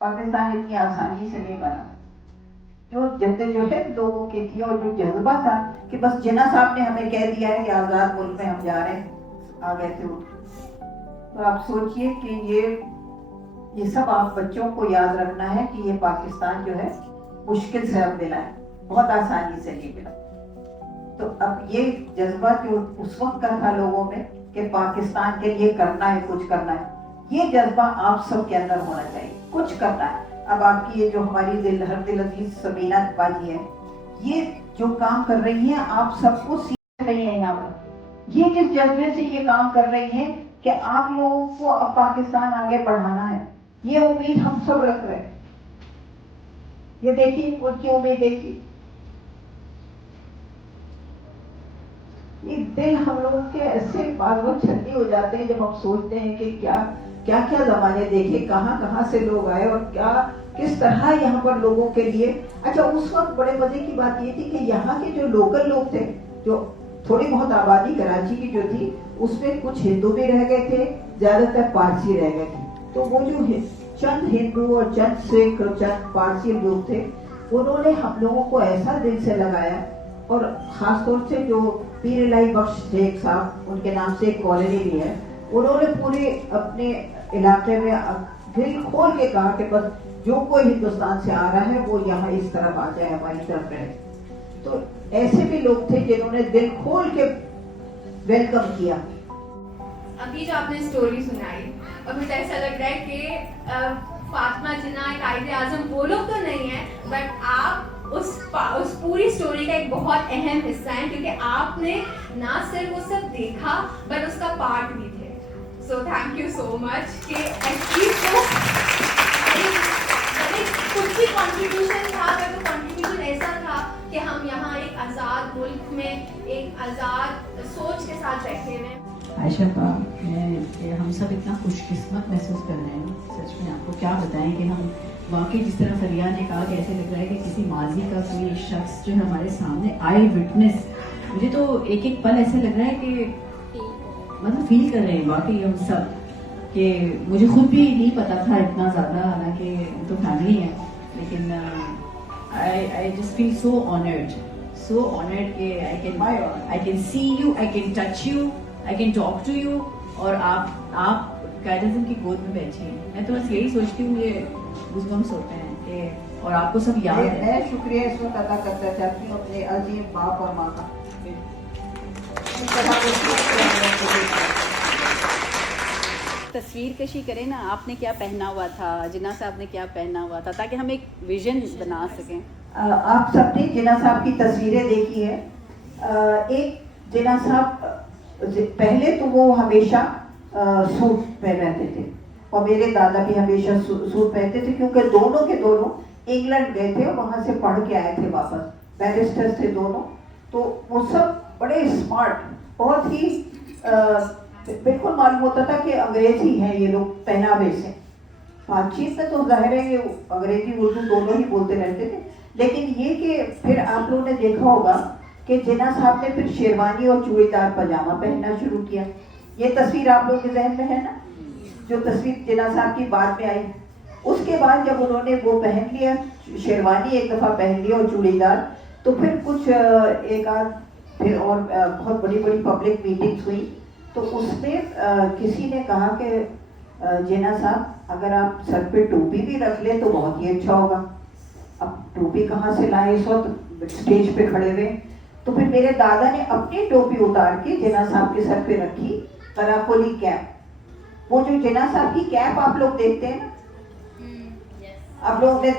पाकिस्तान इतनी आसानी से नहीं बना। जो जद्दोजहद लोगों की थी और जो जज्बा था कि बस जिन्ना साहब ने हमें कह दिया है कि आज़ाद मुल्क में हम जा रहे हैं, आ गए थे उठ। तो आप सोचिए कि ये सब आप बच्चों को याद रखना है कि ये पाकिस्तान जो है मुश्किल से अब मिला है, बहुत आसानी से नहीं मिला। तो अब ये जज्बा जो उस वक्त का था लोगों में कि पाकिस्तान के लिए करना है, कुछ करना है, ये जज्बा आप सब के अंदर होना चाहिए, कुछ करना है। अब आपकी ये जो हमारी दिल अजीज सबीना बाजी है, ये जो काम कर रही है आप सबको सीख रही है यहाँ पर। ये किस जज्बे से ये काम कर रही है कि आप लोगों को अब पाकिस्तान आगे बढ़ाना है, ये उम्मीद हम सब रख रहे हैं। ये देखिए उनकी उम्मीद देखिए, ये दिल हम लोगों के ऐसे बागों छन्नी हो जाते हैं जब हम सोचते हैं कि क्या क्या क्या जमाने देखे, कहाँ कहाँ से लोग आए और क्या किस तरह यहाँ पर लोगों के लिए। अच्छा, उस वक्त बड़े मजे की बात ये थी कि यहाँ के जो लोकल लोग थे, जो थोड़ी बहुत आबादी कराची की जो थी, उसमें कुछ हिंदू भी रह गए थे, ज्यादातर पारसी रह गए थे। तो वो जो चंद हिंदू और चंद सिख और चंद पारसी लोग थे, उन्होंने हम लोगों को ऐसा दिल से लगाया। और खासतौर से जो पीर इलाही बख्श शेख साहब, उनके नाम से एक कॉलोनी भी है, उन्होंने पूरे अपने इलाके में दिल खोल के कहा कि बस जो कोई हिंदुस्तान से आ रहा है वो यहाँ इस तरफ आ जाए, हमारी तरफ रहे। तो ऐसे भी लोग थे जिन्होंने दिल खोल के वेलकम किया। अभी जो आपने स्टोरी सुनाई और मुझे ऐसा लग रहा है कि फातिमा जिन्ना एक कायदे आजम वो लोग तो नहीं है, बट आप उस पूरी स्टोरी का एक बहुत अहम हिस्सा है, क्योंकि आपने ना सिर्फ वो सब देखा बट उसका पार्ट भी थे। So thank you so much कि एटलीस्ट वो कुछ भी कंट्रीब्यूशन था, अगर वो कंट्रीब्यूशन ऐसा था कि हम यहाँ एक आज़ाद मुल्क में एक आज़ाद सोच के साथ बैठे हुए हैं। आयशा हम सब इतना खुशकिस्मत महसूस कर रहे हैं, सच में आपको क्या बताएं कि हम वाकई जिस तरह फरिया ने कहा कि ऐसे लग रहा है कि किसी माजी का कोई शख्स जो है हमारे सामने आई विटनेस। मुझे तो एक एक पल ऐसे लग रहा है कि मतलब फील कर रहे हैं वाकई हम सब, कि मुझे खुद भी नहीं पता था इतना ज़्यादा, हालांकि तो फैमिली है, लेकिन I just feel so honoured कि I can see you, I can touch you, I can talk to you, और आप कायदे की गोद में बैठे हैं। मैं तो बस यही सोचती हूँ, मुझे गूज़बम्स होते हैं कि और आपको सब याद है। मैं शुक्रिया इस वक्त अदा करना चाहती हूँ अपने अजीम बाप और माँ का। तस्वीर कशी करें ना, आपने क्या पहना हुआ था, जिन्ना साहब ने क्या पहना हुआ था, ताकि हम एक विजन बना सकें। आप सबने जिन्ना साहब की तस्वीरें देखी है। एक जिन्ना साहब पहले तो वो हमेशा सूट पहन रहते थे और मेरे दादा भी हमेशा सूट पहनते थे, क्योंकि दोनों के दोनों इंग्लैंड गए थे और वहाँ से पढ़ के आए थे वापस, बैरिस्टर्स थे दोनों। तो वो सब बड़े स्मार्ट, बहुत ही बिल्कुल मालूम होता था कि अंग्रेजी हैं ये लोग पहनावे से। बातचीत में तो जाहिर है ये अंग्रेजी उर्दू दोनों ही बोलते रहते थे, लेकिन ये कि फिर आप लोगों ने देखा होगा कि जिन्ना साहब ने फिर शेरवानी और चूड़ीदार पजामा पहनना शुरू किया। ये तस्वीर आप लोगों के जहन में है ना, जो तस्वीर जिन्ना साहब की बाद में आई। उसके बाद जब उन्होंने वो पहन लिया, शेरवानी एक दफ़ा पहन लिया और चूड़ीदार, तो फिर कुछ एक आध फिर और बहुत बड़ी बड़ी पब्लिक मीटिंग्स हुई। तो उसमें किसी ने कहा कि जिन्ना साहब अगर आप सर पे टोपी भी रख ले तो बहुत ही अच्छा होगा। अब टोपी कहाँ से लाए, इस वक्त स्टेज पे खड़े हुए। तो फिर मेरे दादा ने अपनी टोपी उतार के जिन्ना साहब के सर पे रखी, कराकोली कैप। वो जो जिन्ना साहब की कैप आप लोग देखते हैं ना, आप लोगों ने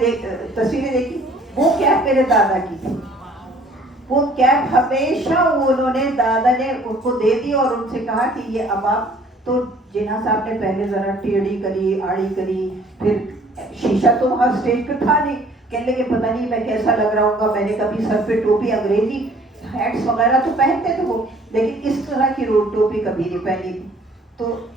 तस्वीरें देखी, वो कैप मेरे दादा की थी। वो कैप हमेशा उन्होंने, दादा ने उनको दे दी और उनसे कहा कि ये अब आप। तो जिन्ना साहब ने पहले जरा टेढ़ी करी, आड़ी करी, फिर शीशा तो वहाँ स्टेज पे था नहीं, कहने लगे पता नहीं मैं कैसा लग रहा हूँ। मैंने कभी सर पे टोपी, अंग्रेजी हैट्स वगैरह तो पहनते थे वो, लेकिन इस तरह की टोपी कभी नहीं पहनी थी। तो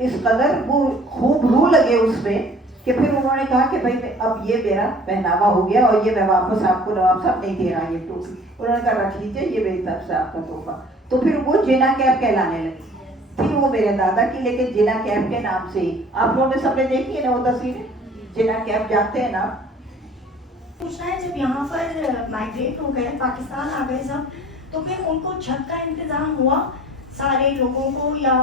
इस कदर वो खूब रू लगे उसमें कि फिर उन्होंने कहा कि भाई अब ये मेरा पहनावा हो गया और ये मैं वापस आपको नवाब साहब नहीं दे रहा ये टोपी। उन्होंने कहा रख लीजिए, ये मेरी तरफ से आपका तोहफा। तो फिर वो जिन्ना कैप कहलाने लगी थी वो मेरे दादा की, लेकिन जिन्ना कैप के नाम से ही। आप लोगों ने सबने देखी है ना वो तस्वीरें। जिना कि आप जानते हैं ना, पूछना है, जब यहाँ पर माइग्रेट हो गए, पाकिस्तान आ गए सब, तो फिर उनको छत का इंतजाम हुआ सारे लोगों को, या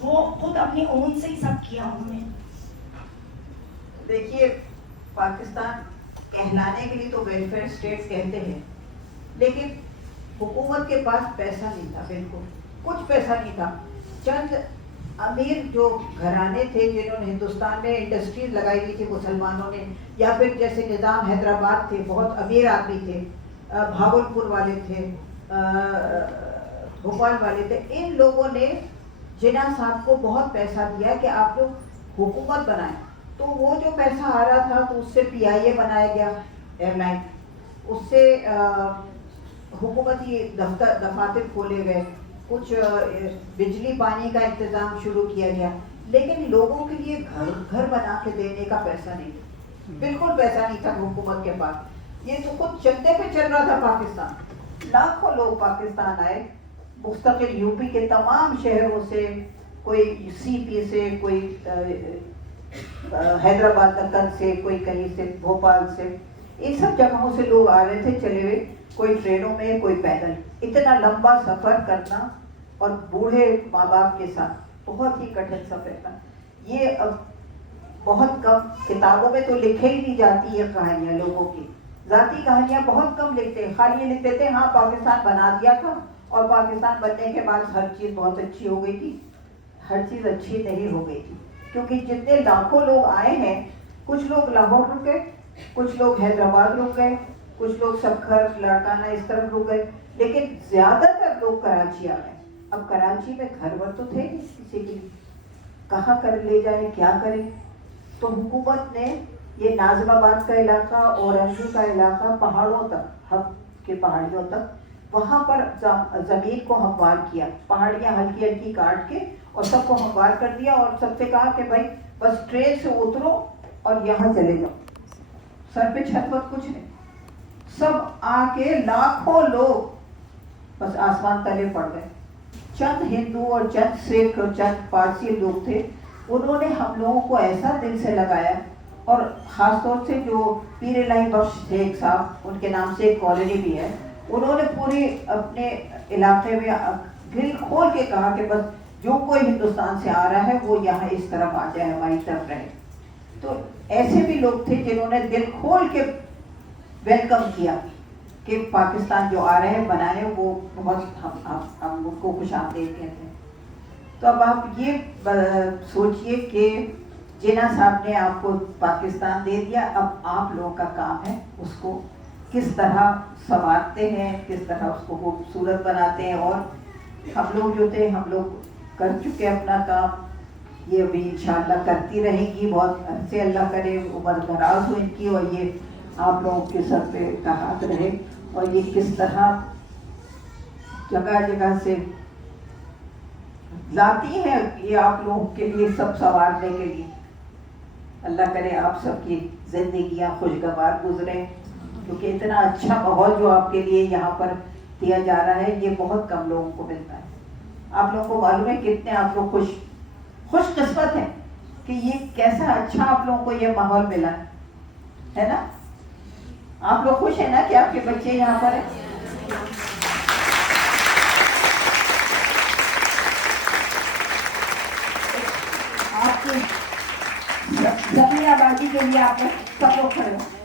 वो खुद अपने ओन से ही सब किया उन्होंने? देखिए, पाकिस्तान कहलाने के लिए तो वेलफेयर स्टेट कहते हैं, लेकिन हुकूमत के पास पैसा नहीं था, बिल्कुल कुछ पैसा नहीं था। चंद अमीर जो घराने थे जिन्होंने हिंदुस्तान में इंडस्ट्रीज लगाई हुई थी मुसलमानों ने, या फिर जैसे निज़ाम हैदराबाद थे, बहुत अमीर आदमी थे, भावलपुर वाले थे, भोपाल वाले थे, इन लोगों ने जिना साहब को बहुत पैसा दिया कि आप लोग हुकूमत बनाएं। तो वो जो पैसा आ रहा था तो उससे PIA बनाया गया एयरलाइन, उससे हुकूमती दफातर खोले गए, कुछ बिजली पानी का इंतज़ाम शुरू किया गया, लेकिन लोगों के लिए घर बना के देने का पैसा नहीं था, बिल्कुल पैसा नहीं था हुकूमत के पास। ये तो खुद चंदे पे चल रहा था पाकिस्तान। लाखों लोग पाकिस्तान आए, मुस्तकिल यूपी के तमाम शहरों से, कोई CP से, कोई हैदराबाद दक्कन से, कोई कहीं से, भोपाल से, इन सब जगहों से लोग आ रहे थे चले हुए, कोई ट्रेनों में, कोई पैदल। इतना लंबा सफ़र करना और बूढ़े माँ बाप के साथ बहुत ही कठिन सफ़र था। ये अब बहुत कम किताबों में तो लिखे ही नहीं जाती ये कहानियाँ, लोगों की ज़ाती कहानियाँ बहुत कम लिखते हैं। खाली ये लिखते थे हाँ पाकिस्तान बना दिया था, और पाकिस्तान बनने के बाद हर चीज़ बहुत अच्छी हो गई थी। हर चीज़ अच्छी नहीं हो गई थी, क्योंकि जितने लाखों लोग आए हैं, कुछ लोग लाहौर रुक गए, कुछ लोग हैदराबाद रुक गए, कुछ लोग सखर, लाड़काना इस तरफ रुक गए, लेकिन ज़्यादातर लोग कराची आ गए। अब कराची में घर वर तो थे नहीं किसी के लिए, कहाँ कर ले जाए, क्या करें। तो हुकूमत ने ये नाज़िमाबाद का इलाका, औरंगी का इलाका, पहाड़ों तक, हब के पहाड़ियों तक, वहाँ पर ज़मीन को हमवार किया, पहाड़ियाँ हल्की हल्की काट के और सबको हमवार कर दिया, और सबसे कहा कि भाई बस ट्रेन से उतरो और यहाँ चले जाओ, सर पे छत वत कुछ नहीं। सब आके लाखों लोग बस आसमान तले पड़ गए। चंद हिंदू और चंद सिख और चंद पारसी लोग थे, उन्होंने हम लोगों को ऐसा दिल से लगाया, और ख़ास तौर से जो पीर इलाही बख्श थे एक साहब, उनके नाम से एक कॉलोनी भी है, उन्होंने पूरी अपने इलाके में दिल खोल के कहा कि बस जो कोई हिंदुस्तान से आ रहा है वो यहाँ इस तरफ आ जाए, हमारी तरफ रहे। तो ऐसे भी लोग थे जिन्होंने दिल खोल के वेलकम किया कि पाकिस्तान जो आ रहे हैं बनाए, वो बहुत हम उनको खुशामदीद कहते हैं। तो अब आप ये सोचिए कि जिना साहब ने आपको पाकिस्तान दे दिया, अब आप लोगों का काम है उसको किस तरह संवारते हैं, किस तरह उसको खूबसूरत बनाते हैं। और हम लोग जो थे, हम लोग कर चुके अपना काम, ये अभी इंशाअल्लाह करती रहेगी, बहुत अच्छे अल्लाह करे उम्र दराज हो इनकी, और ये आप लोगों के सर पे का हाथ रहे, और ये किस तरह जगह जगह से लाती है ये आप लोगों के लिए सब संवारने के लिए। अल्लाह करे आप सबकी जिंदगियां खुशगवार गुजरे, क्योंकि इतना अच्छा माहौल जो आपके लिए यहाँ पर दिया जा रहा है, ये बहुत कम लोगों को मिलता है। आप लोगों को मालूम है कितने आप लोग खुशकिस्मत हैं कि ये कैसा अच्छा आप लोगों को ये माहौल मिला है ना। आप लोग खुश हैं ना कि आपके बच्चे यहाँ पर हैं? आपकी जमीन आबादी के लिए आप सब लोग खड़े हो।